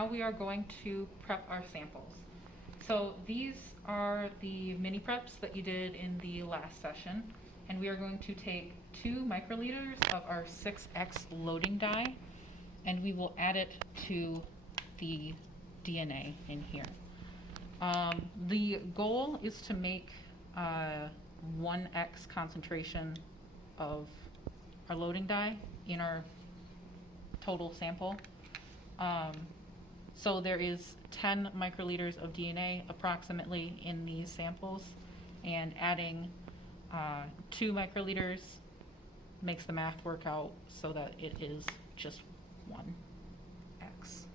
Now we are going to prep our samples. So these are the mini preps that you did in the last session, and we are going to take 2 microliters of our 6X loading dye, and we will add it to the DNA in here. The goal is to make 1X concentration of our loading dye in our total sample. So there is 10 microliters of DNA approximately in these samples, and adding 2 microliters makes the math work out so that it is just 1X.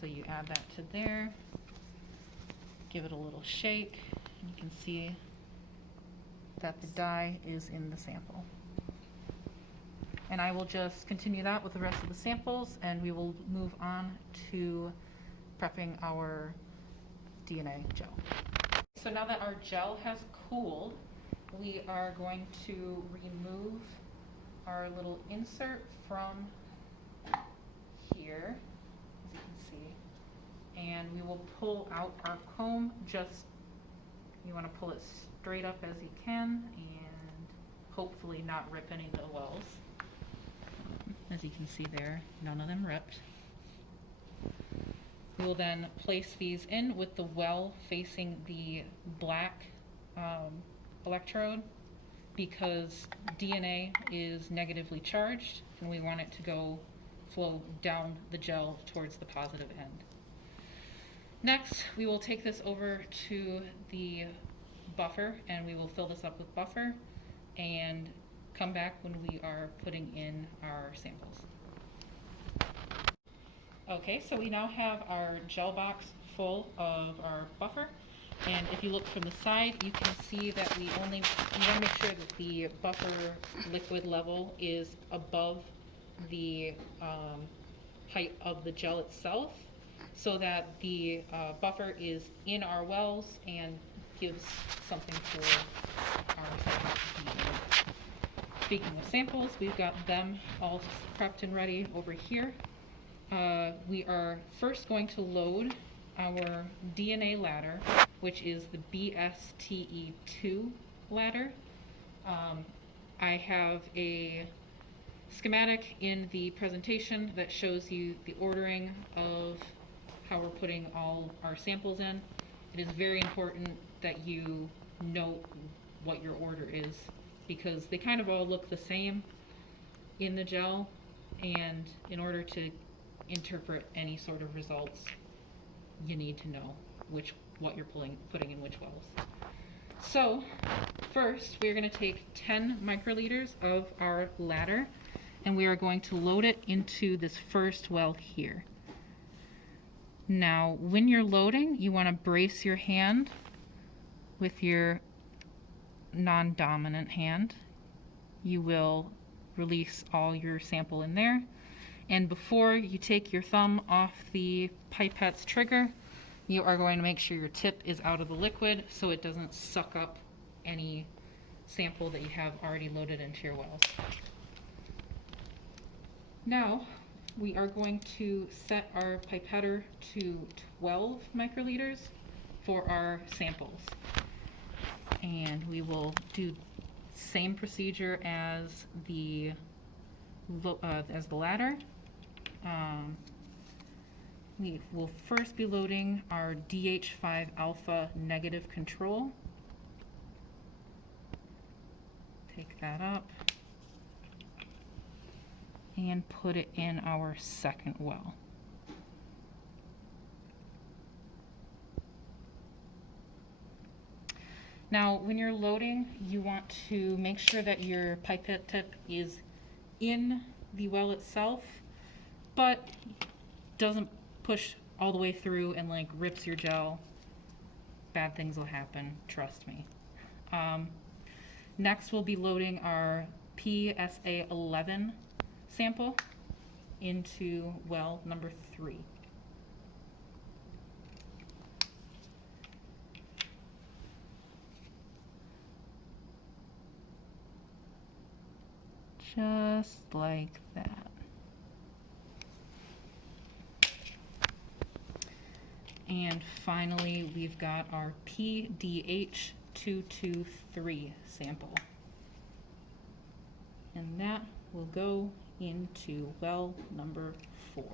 So you add that to there, give it a little shake, and you can see that the dye is in the sample. And I will just continue that with the rest of the samples, and we will move on to prepping our DNA gel. So now that our gel has cooled, we are going to remove our little insert from here, as you can see, and we will pull out our comb. Just, you want to pull it straight up as you can and hopefully not rip any of the wells. As you can see there, none of them ripped. We will then place these in with the well facing the black electrode, because DNA is negatively charged and we want it to flow down the gel towards the positive end. Next, we will take this over to the buffer, and we will fill this up with buffer and come back when we are putting in our samples. Okay, so we now have our gel box full of our buffer, and if you look from the side, you can see that you want to make sure that the buffer liquid level is above the height of the gel itself, so that the buffer is in our wells and gives something for our samples to be in. Speaking of samples, we've got them all prepped and ready over here. We are first going to load our DNA ladder, which is the BSTE2 ladder. I have a schematic in the presentation that shows you the ordering of how we're putting all our samples in. It is very important that you note what your order is, because they kind of all look the same in the gel, and in order to interpret any sort of results, you need to know what you're putting in which wells. So first, we're going to take 10 microliters of our ladder, and we are going to load it into this first well here. Now, when you're loading, you want to brace your hand with your non-dominant hand. You will release all your sample in there, and before you take your thumb off the pipette's trigger, you are going to make sure your tip is out of the liquid so it doesn't suck up any sample that you have already loaded into your wells. Now we are going to set our pipetter to 12 microliters for our samples, and we will do same procedure as the ladder. We will first be loading our DH5 alpha negative control. Take that up and put it in our second well. Now, when you're loading, you want to make sure that your pipette tip is in the well itself, but doesn't push all the way through and like rips your gel. Bad things will happen, trust me. Next, we'll be loading our PSA11 sample into well number 3. Just like that. And finally, we've got our PDH223 sample. And that will go into well number 4.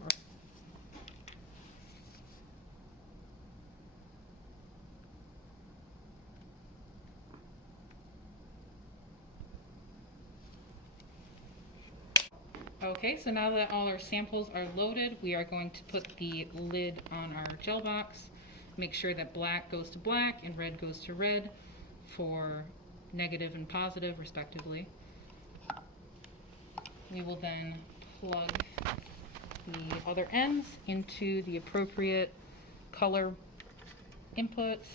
Okay, so now that all our samples are loaded, we are going to put the lid on our gel box. Make sure that black goes to black and red goes to red for negative and positive, respectively. We will then plug the other ends into the appropriate color inputs.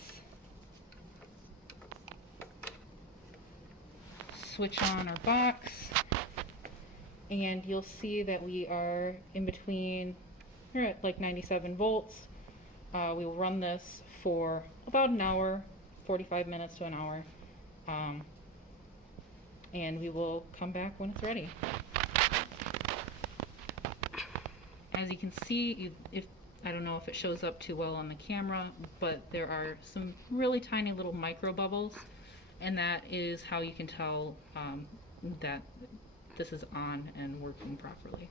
Switch on our box. And you'll see that we are in between, we're at like 97 volts. We will run this for about an hour, 45 minutes to an hour. And we will come back when it's ready. As you can see, I don't know if it shows up too well on the camera, but there are some really tiny little micro bubbles, and that is how you can tell that this is on and working properly.